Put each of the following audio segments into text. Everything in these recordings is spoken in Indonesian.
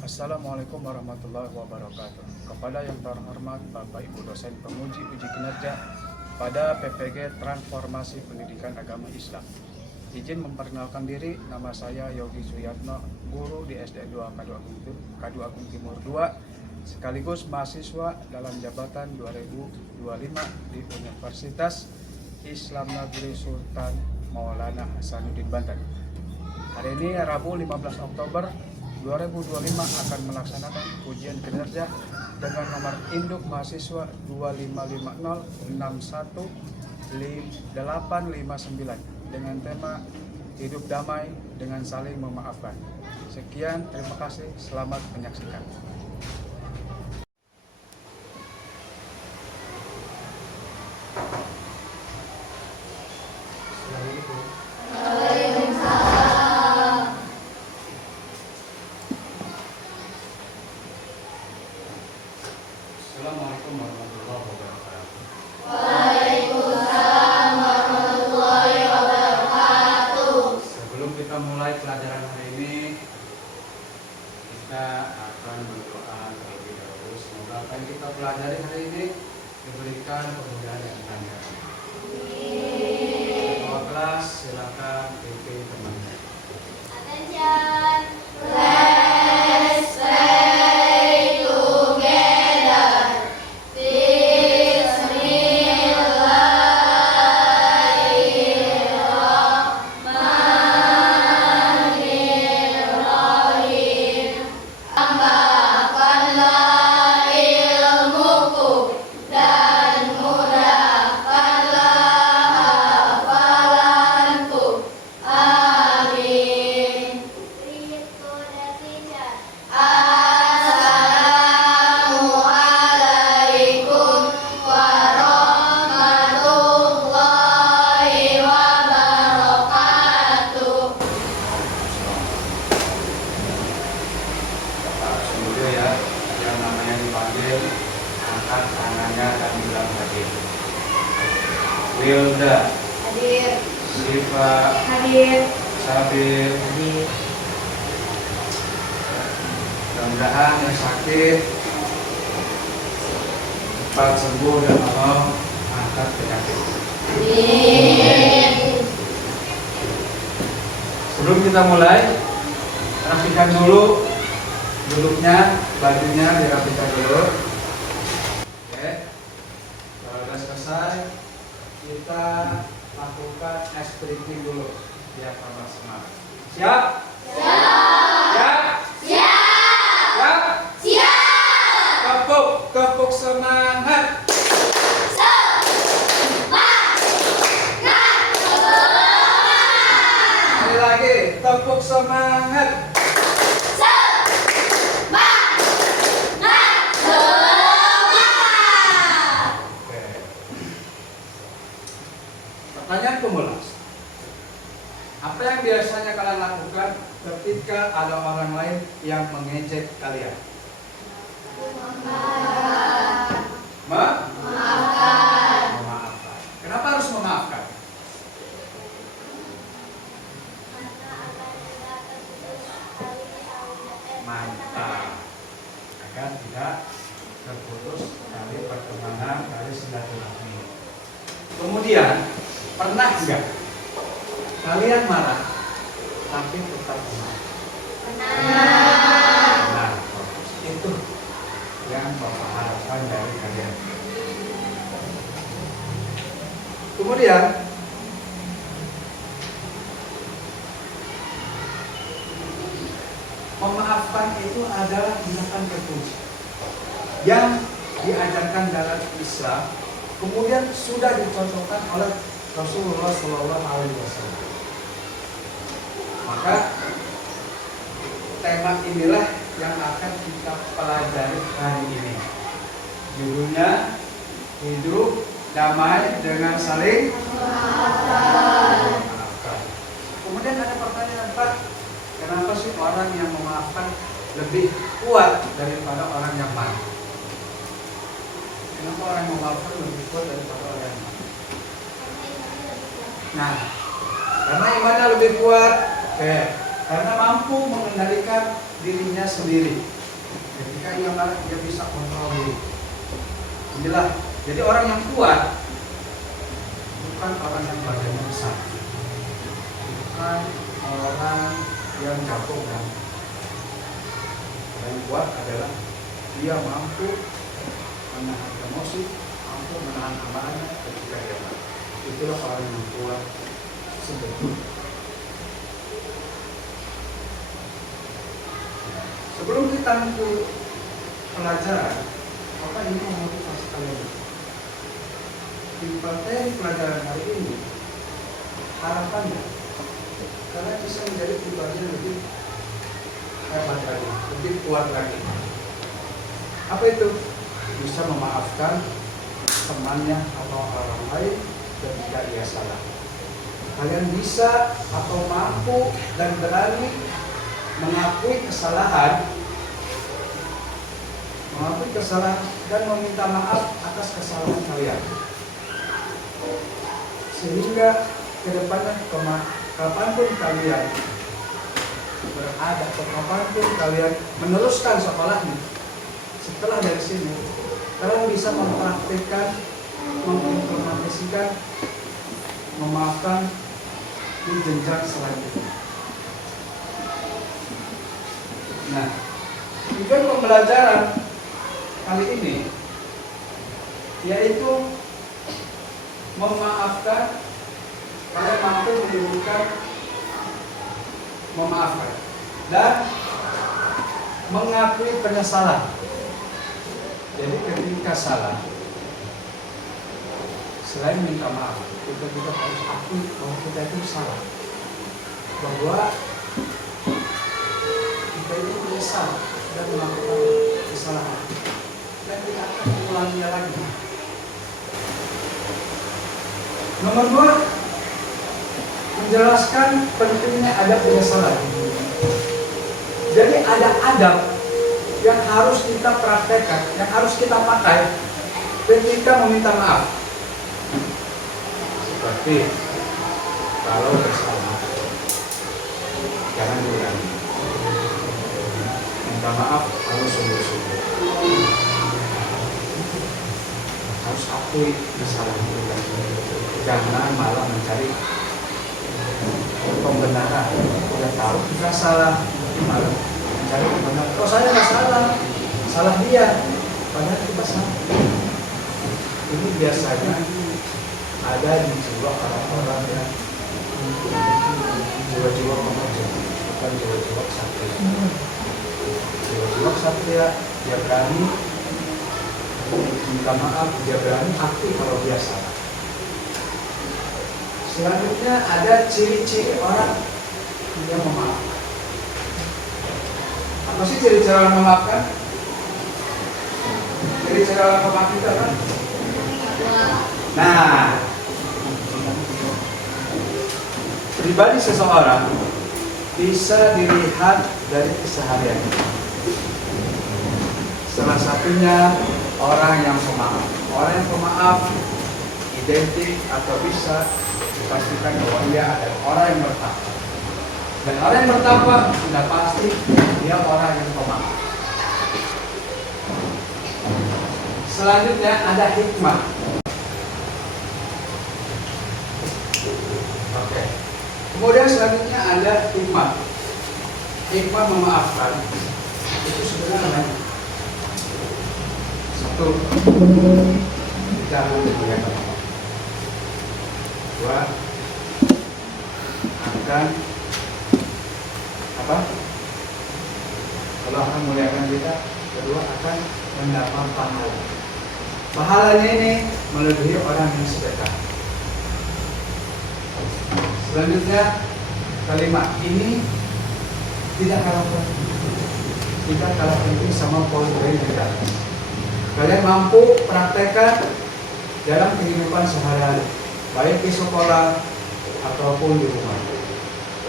Assalamualaikum warahmatullahi wabarakatuh. Kepada yang terhormat Bapak Ibu dosen penguji uji kinerja pada PPG Transformasi Pendidikan Agama Islam. Izin memperkenalkan diri, nama saya Yogi Suyatno, guru di SD 2 Kadu Agung Timur 2, sekaligus mahasiswa dalam jabatan 2025 di Universitas Islam Negeri Sultan Maulana Hasanuddin Banten. Hari ini Rabu 15 Oktober 2025 akan melaksanakan ujian kinerja dengan nomor induk mahasiswa 250616859 dengan tema hidup damai dengan saling memaafkan. Sekian, terima kasih, selamat menyaksikan. Assalamualaikum warahmatullahi wabarakatuh. Waalaikumsalam warahmatullahi wabarakatuh. Sebelum kita mulai pelajaran hari ini, kita akan berdoa terlebih dahulu. Semoga apa yang kita pelajari hari ini diberikan kemudahan yang banyak. Ketua kelas, silakan pimpin teman-teman. Attention. Let's pray together. Bismillahirrahmanirrahim. Tambahkanlah ilmuku dan mudahkanlah hafalanku. Amin. Read to the teacher. Assalamualaikum warahmatullahi wabarakatuh. Bapak Sumudio ya, yang namanya dipanggil, angkat tangannya dan bilang hadir. Wilda, Hadir. Siva, Hadir. Sabir, mudah-mudahan yang sakit cepat sembuh dan Allah angkat penyakit. Amin. Sebelum kita mulai, rapikan dulu duduknya, bajunya dirapikan dulu. Oke, kalau sudah selesai, kita lakukan stretching dulu biar tambah semangat. Siap? Siap? Siap? Siap. Tepuk semangat. Sekali lagi, tepuk semangat. Oke. Pertanyaan pemula. Apa yang biasanya kalian lakukan ketika ada orang lain yang mengejek kalian? Memaafkan. Kenapa harus memaafkan? Mantap. Agar tidak terputus tali pertemanan, tali silaturahmi. Kemudian, pernah enggak kalian marah tapi tetap memaafkan? Nah, itu yang Bapak harapkan dari kalian. Kemudian memaafkan itu adalah tindakan terpuji yang diajarkan dalam Islam, kemudian sudah dicontohkan oleh Rasulullah SAW. Maka tema inilah yang akan kita pelajari hari ini. Judulnya hidup damai dengan saling memaafkan. Kemudian ada pertanyaan, Pak, kenapa sih orang yang memaafkan lebih kuat daripada orang yang marah? Kenapa orang yang memaafkan lebih kuat daripada orang yang marah? Nah, karena imannya lebih kuat, karena mampu mengendalikan dirinya sendiri. Ketika ia marah, dia bisa kontrol diri. Inilah, jadi orang yang kuat bukan orang yang badannya besar, bukan orang yang jago kan. Orang yang kuat adalah dia mampu menahan emosi, mampu menahan amarahnya ketika dia marah. Itulah orang yang kuat sebetulnya. Sebelum kita mulai pelajaran, maka ini memotivasi kalian. Di materi pelajaran hari ini, harapannya kalian bisa menjadi pribadi yang lebih hebat lagi, lebih kuat lagi. Apa itu? Bisa memaafkan temannya atau orang lain ketika dia salah. Kalian bisa atau mampu dan berani mengakui kesalahan dan meminta maaf atas kesalahan kalian. Sehingga kedepannya kapanpun kalian berada atau kapanpun kalian meneruskan sekolahnya, setelah dari sini kalian bisa mempraktikkan, mengimplementasikan, memaafkan di jenjang selanjutnya. Nah, tujuan pembelajaran kali ini yaitu memaafkan. Kalian mampu menimbulkan memaafkan dan mengakui penyesalan. Jadi ketika salah, selain minta maaf, kita juga harus akui bahwa kita itu salah, bahwa kita itu menyesal dan melakukan kesalahan dan tidak akan mengulanginya lagi. Nomor 2, menjelaskan pentingnya adab penyesalan. Jadi ada adab yang harus kita praktekkan, yang harus kita pakai ketika meminta maaf. Seperti kalau bersalah, jangan diulangi. Minta maaf harus sungguh-sungguh. Harus akui kesalahan. Jangan malah mencari pembenaran. Udah tahu kita salah, malah mencari pembenaran. Oh, saya nggak salah, salah dia. Padahal kita salah. Ini biasanya ada di jiwa orang-orang yang jiwa-jiwa pemuja, bukan jiwa-jiwa ksatria. Jiwa-jiwa ksatria dia berani minta maaf, dia berani aktif kalau dia salah. Selanjutnya ada ciri-ciri orang yang memaafkan. Apa sih ciri-ciri orang memaafkan? Ciri-ciri orang memaafkan itu apa? Nah, pribadi seseorang bisa dilihat dari kesehariannya. Salah satunya orang yang pemaaf. Orang yang pemaaf identik atau bisa dipastikan bahwa dia adalah orang yang bertakwa. Dan orang yang bertakwa sudah pasti dia orang yang pemaaf. Selanjutnya ada hikmah. Oke. Kemudian selanjutnya ada hikmah. Hikmah memaafkan itu sebenarnya satu, jangan memuliakan Allah. Dua, akan apa? Kalau akan memuliakan kita. Kedua, akan mendapat pahala. Pahalanya ini melebihi orang yang sedekah. Selanjutnya, kelima, ini tidak kalah penting sama poin yang di atas. Kalian mampu praktekkan dalam kehidupan sehari-hari, baik di sekolah ataupun di rumah,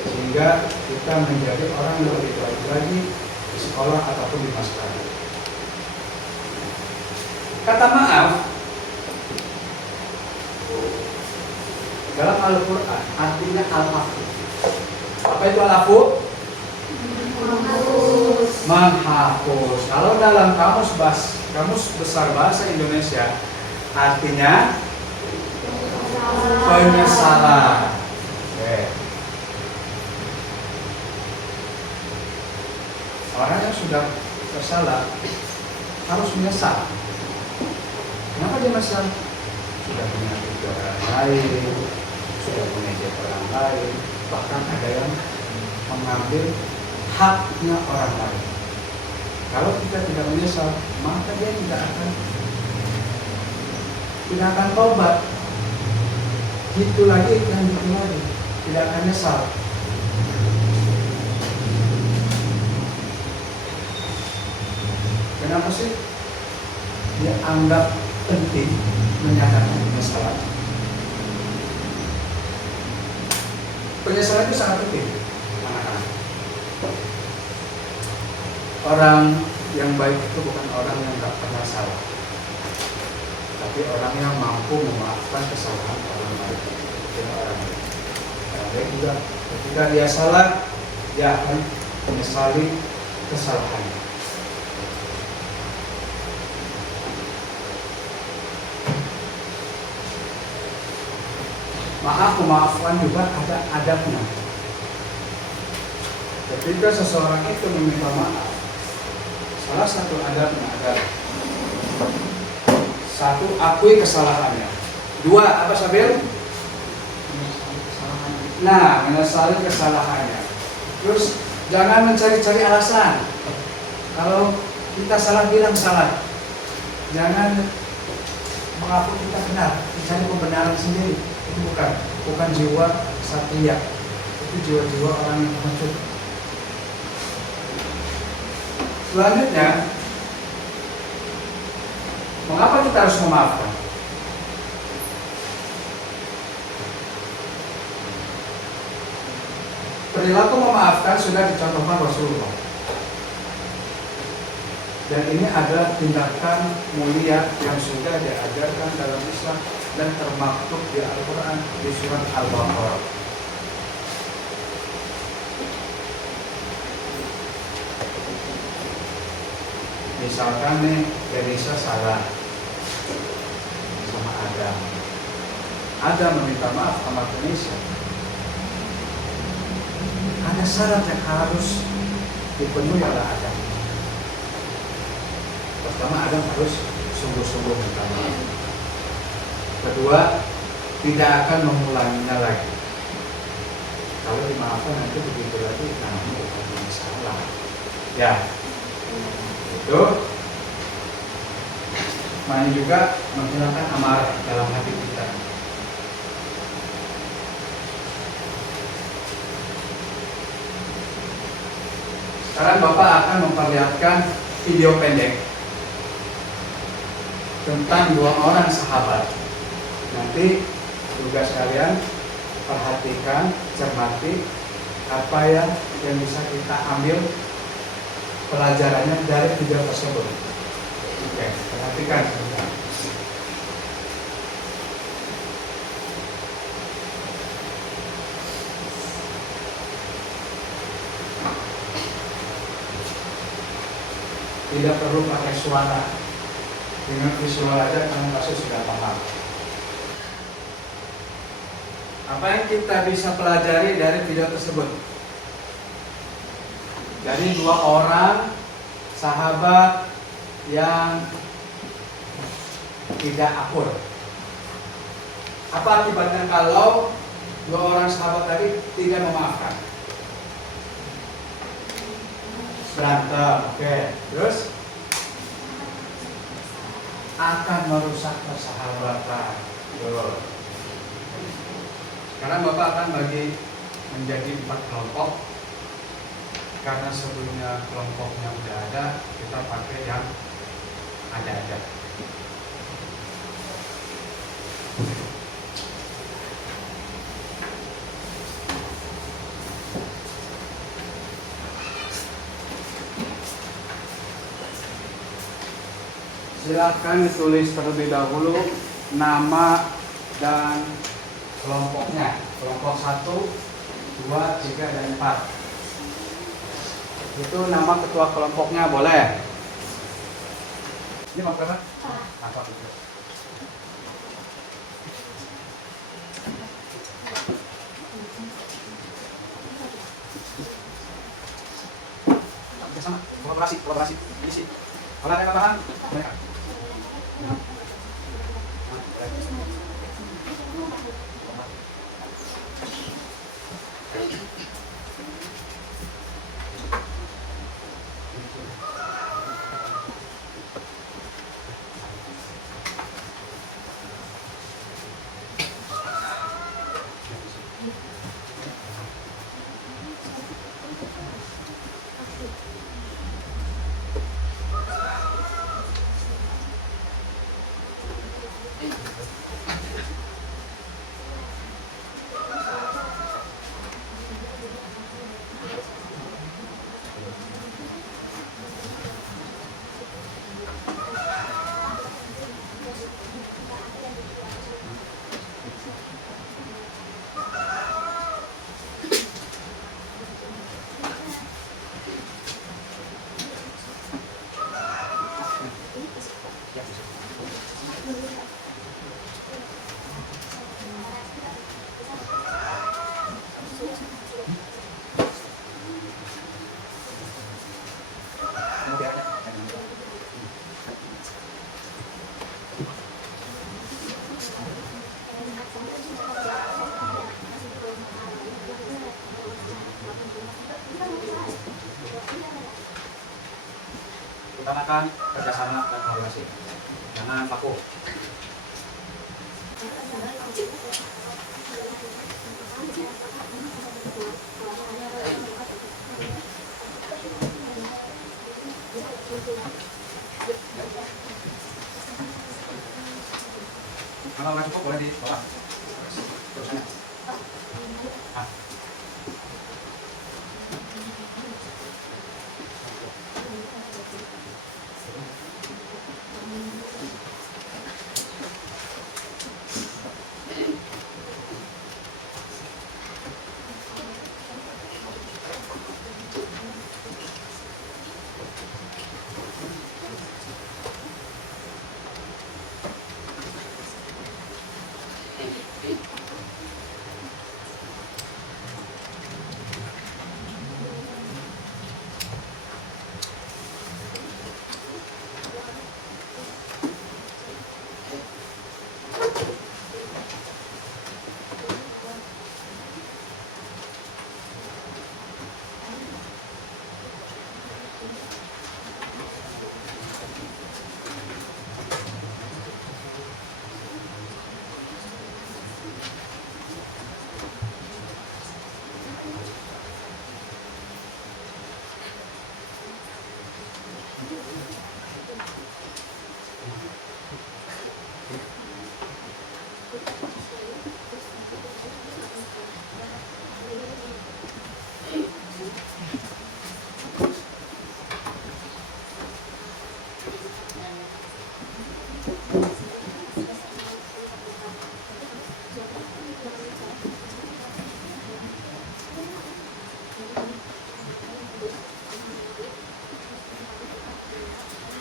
sehingga kita menjadi orang yang lebih baik lagi di sekolah ataupun di masyarakat. Kata maaf Dalam Al-Quran artinya al-afu. Apa itu al-afu? Menghapus. Kalau dalam kamus besar bahasa Indonesia artinya penyesalan. Oke. Orang yang sudah bersalah harus menyesal. Kenapa dia menyesal? Sudah menyakiti orang lain, sudah mengejek orang lain, bahkan ada yang mengambil haknya orang lain. Kalau kita tidak menyesal, maka dia tidak akan tobat. Gitu lagi dan gitu lagi, tidak akan nyesal. Kenapa sih dia anggap penting menyatakan penyesalan? Penyesalan itu sangat penting, anak-anak. Orang yang baik itu bukan orang yang nggak pernah salah, tapi orang yang mampu memaafkan kesalahan orang lain. Orang baik juga ketika dia salah, dia akan menyesali kesalahannya. Memaafkan juga ada adabnya. Ketika seseorang itu meminta maaf, salah satu adabnya adalah satu, akui kesalahannya. Dua, apa Sabil? Nah, menyesali kesalahannya. Terus jangan mencari-cari alasan. Kalau kita salah, bilang salah. Jangan mengaku kita benar, mencari pembenaran sendiri. Itu bukan jiwa satria. Itu jiwa-jiwa orang yang pengecut. Selanjutnya, mengapa kita harus memaafkan? Perilaku memaafkan sudah dicontohkan Rasulullah. Dan ini adalah tindakan mulia yang sudah diajarkan dalam Islam dan termaktub di Al-Quran di surat Al-Baqarah. Misalkan nih, Denisa salah sama Adam. Adam meminta maaf sama Denisa. Ada syarat yang harus dipenuhi oleh Adam. Pertama, Adam harus sungguh-sungguh minta maaf. Kedua, tidak akan mengulanginya lagi. Kalau dimaafkan nanti begitu lagi, namanya bukan masalah. Ya, itu. Main juga menghilangkan amarah dalam hati kita. Sekarang Bapak akan memperlihatkan video pendek tentang dua orang sahabat. Nanti tugas kalian perhatikan, cermati apa yang bisa kita ambil pelajarannya dari video tersebut. Oke, perhatikan sebentar. Tidak perlu pakai suara, dengan visual aja kamu pasti sudah paham. Apa yang kita bisa pelajari dari video tersebut? Dari dua orang sahabat yang tidak akur. Apa akibatnya kalau dua orang sahabat tadi tidak memaafkan? Berantem, oke. Terus akan merusak persahabatan. Sekarang Bapak akan bagi menjadi 4 kelompok. Karena sebelumnya kelompoknya udah ada, kita pakai yang ada aja. Silakan ditulis terlebih dahulu nama dan kelompoknya. Kelompok 1, 2, 3, dan 4. Itu nama ketua kelompoknya, boleh. Ini mau berapa? 4 itu. Sama, kolaborasi, isi. Kalau ada tambahan, mereka. Utamakan kerjasama dan koordinasi. Jangan baku. Kalau nggak cukup boleh ditolak. Terusannya.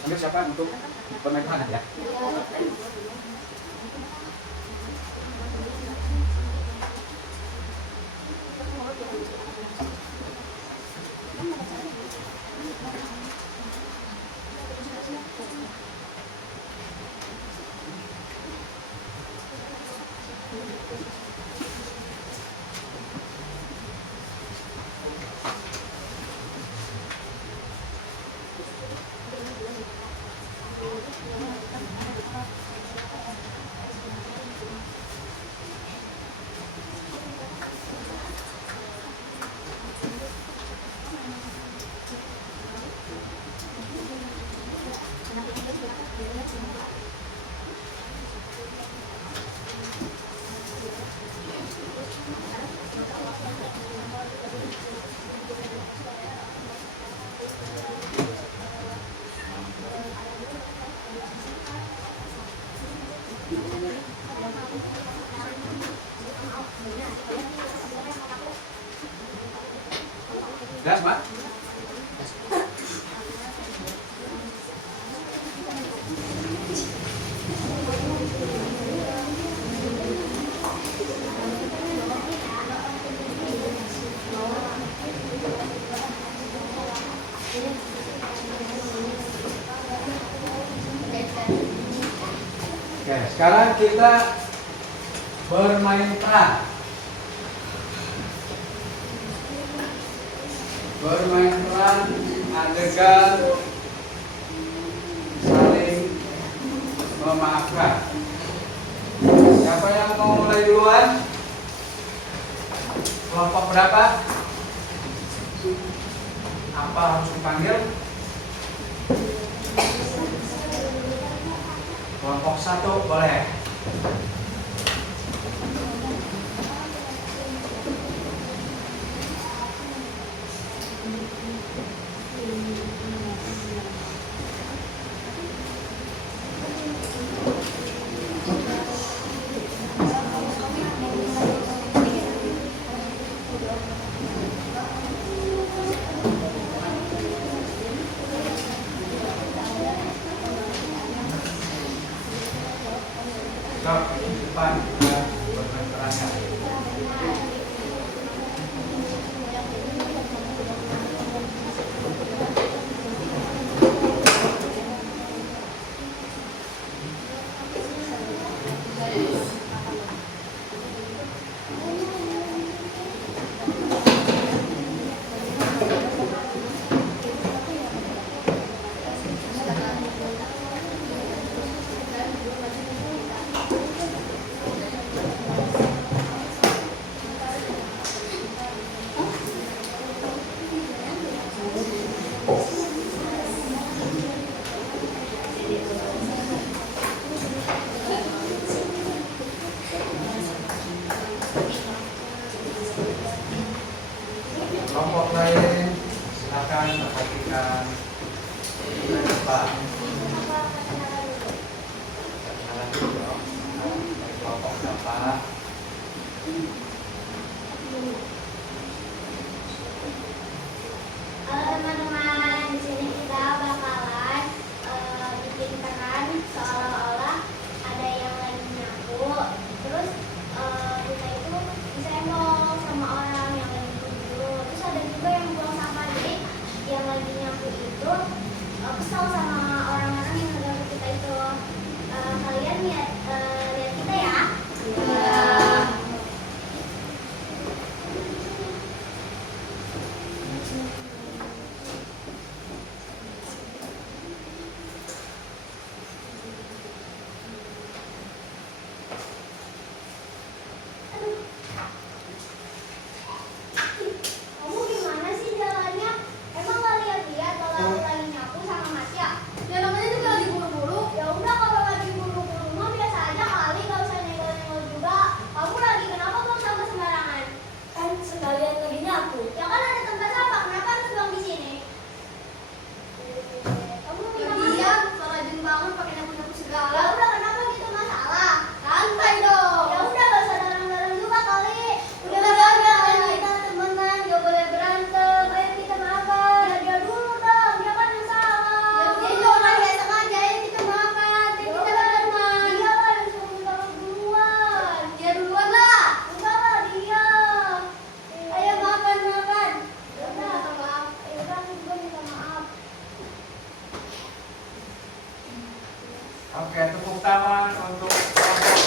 Ambil siapa untuk pemegang ya? Jelas, Mak? Oke, sekarang kita bermain peran. Bermain peran adegan saling memaafkan. Siapa yang mau mulai duluan? Kelompok berapa? Apa harus dipanggil? Kelompok 1 boleh. Sok, depan kita bermain perannya. Kelompok lain silakan perhatikan ke depan. Kenalan dulu dong. Dari kelompok berapa? Halo teman-teman, di sini kita bakalan bikin peran seolah-olah ada yang lagi nyapu. Terus kita itu disenggol sama orang yang lagi tidur. Terus ada juga yang buang sampah. Jadi yang lagi nyapu itu kesel sama orang-orang yang ngeganggu kita itu. Kalian lihat kita ya. Kamu gimana sih jalannya? Emang gak lihat-lihat kalau aku lagi nyapu sama Mas ya? Ya namanya juga lagi buru-buru. Ya udah kalau lagi buru-buru mah biasa aja kali, gak usah nyenggol-nyenggol juga. Kamu lagi kenapa buang sampah sembarangan? Kan sekalian lagi nyapu. Ya kan ada tempat sampah, kenapa harus buang di sini? Kamu minta maaf. Iya, rajin banget pakai nyapu-nyapu segala. Ya udah kenapa gitu masalah? Santai dong. Ya udah gak usah darang-darang juga kali. Udah kita temenan, gak boleh berantem. Ayo kita maafkan. Ya dia dulu dong, dia kan yang salah. Ya dia dong kan gak sengaja, ayo kita maafkan. Kita teman. Iya lah, yang suruh minta maaf duluan. Dia duluan lah. Enggak lah, dia. Ayo maafkan. Ya udah, maaf. Ya udah, aku juga minta maaf. Oke, tepuk tangan untuk kelompok.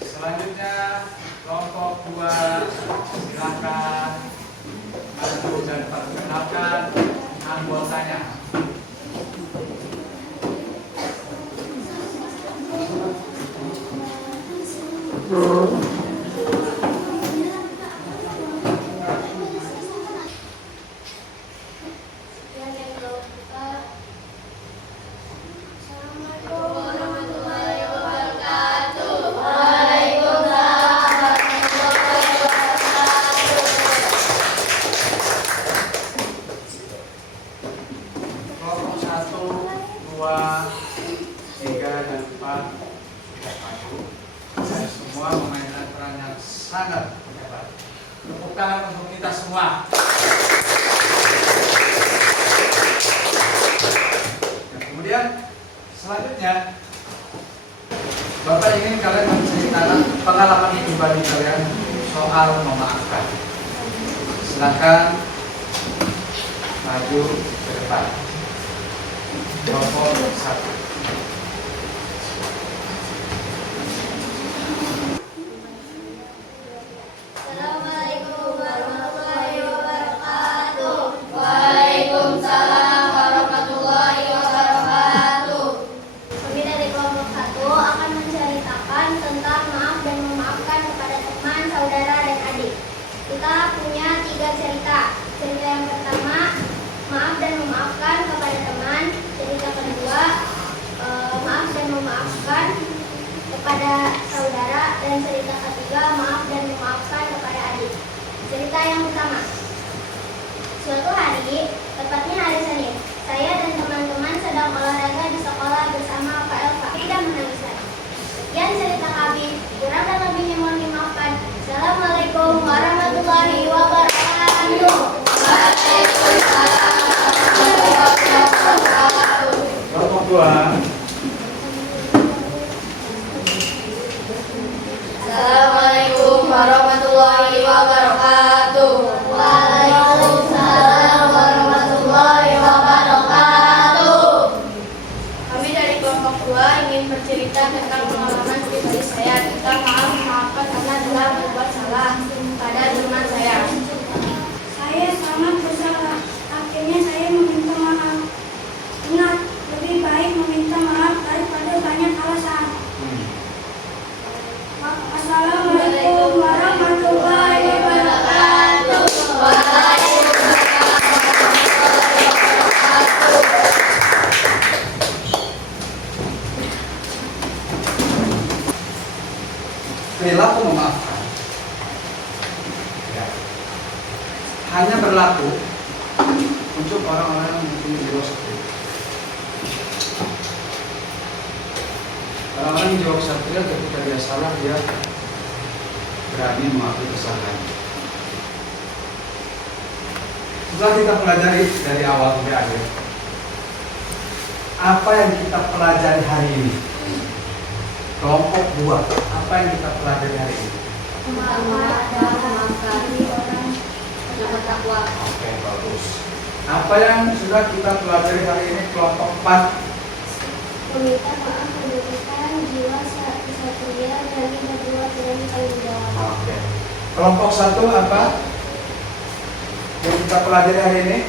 Selanjutnya kelompok 2 silakan maju dan perkenalkan anggotanya. Assalamualaikum warahmatullahi wabarakatuh. Waalaikumsalam warahmatullahi wabarakatuh. Kelompok 1, 2, 3, dan 4 sudah maju. Dan semua memainkan peran yang sangat hebat. Tepuk tangan untuk kita semua. Nah, kemudian selanjutnya Bapak ingin kalian menceritakan pengalaman pribadi kalian soal memaafkan. Silakan maju ke depan. Nomor 1. Assalamualaikum warahmatullahi wabarakatuh. Waalaikumsalam warahmatullahi wabarakatuh. Kami dari kelompok 1 akan menceritakan tentang maaf dan memaafkan kepada teman, saudara, dan adik. Kita punya 3 cerita. Cerita yang pertama, maaf dan memaafkan kepada teman. Cerita kedua, maaf dan memaafkan kepada saudara. Dan cerita ketiga, maaf dan memaafkan kepada adik. Cerita yang pertama, suatu hari, tepatnya hari Senin, saya dan teman-teman sedang olahraga di sekolah bersama Pak Elva. Tidak menangis lagi. Sekian cerita kami, kurang dan lebihnya mohon dimaafkan. Assalamualaikum warahmatullahi wabarakatuh. Waalaikumsalam warahmatullahi wabarakatuh. Kelompok 2. Assalamualaikum warahmatullahi wabarakatuh. Waalaikumsalam warahmatullahi wabarakatuh. Kami dari kelompok 2 ingin bercerita tentang pengalaman pribadi saya tentang maafkan karena telah berbuat salah pada teman saya. Saya sangat bersalah. Akhirnya saya meminta maaf. Ingat, lebih baik meminta maaf daripada banyak alasan. Assalamualaikum warahmatullahi wabarakatuh. Perilaku memaafkan ya, hanya berlaku untuk orang-orang yang mempunyai jiwa satria. Orang-orang yang jiwa satria ketika dia salah, dia berani mengakui kesalahannya. Setelah kita pelajari dari awal sampai akhir, apa yang kita pelajari hari ini? Kelompok 2, apa yang kita pelajari hari ini? Maaf dan memaafkan orang yang bertakwa. Oke, bagus. Apa yang sudah kita pelajari hari ini? Kelompok 4. Meminta maaf menunjukkan jiwa kesatria dan berbuat dengan tanggung jawab. Oke. Kelompok 1 apa? Yang kita pelajari hari ini?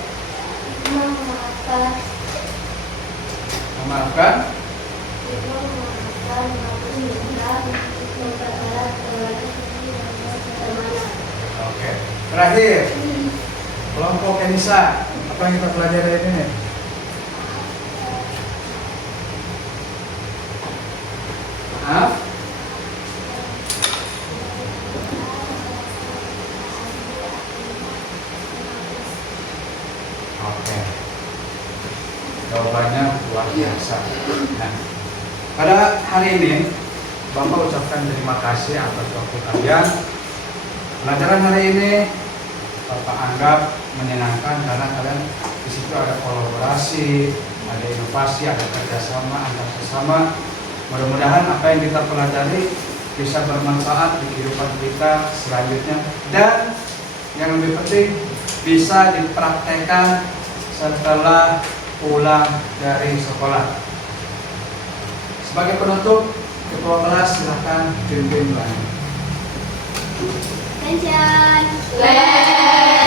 Memaafkan, Memaafkan. memaafkan, mempererat pertemanan. Oke. Terakhir, kelompok Enisa. Apa yang kita pelajari hari ini? Maaf. Oke. Jawabannya luar biasa. Nah, pada hari ini Bapak ucapkan terima kasih atas waktu kalian. Pelajaran hari ini Bapak anggap menyenangkan karena kalian di situ ada kolaborasi, ada inovasi, ada kerjasama antar sesama. Mudah-mudahan apa yang kita pelajari bisa bermanfaat di kehidupan kita selanjutnya, dan yang lebih penting bisa dipraktekkan setelah pulang dari sekolah. Sebagai penutup, Ketua kelas silakan pimpin lagi. Attention. Left.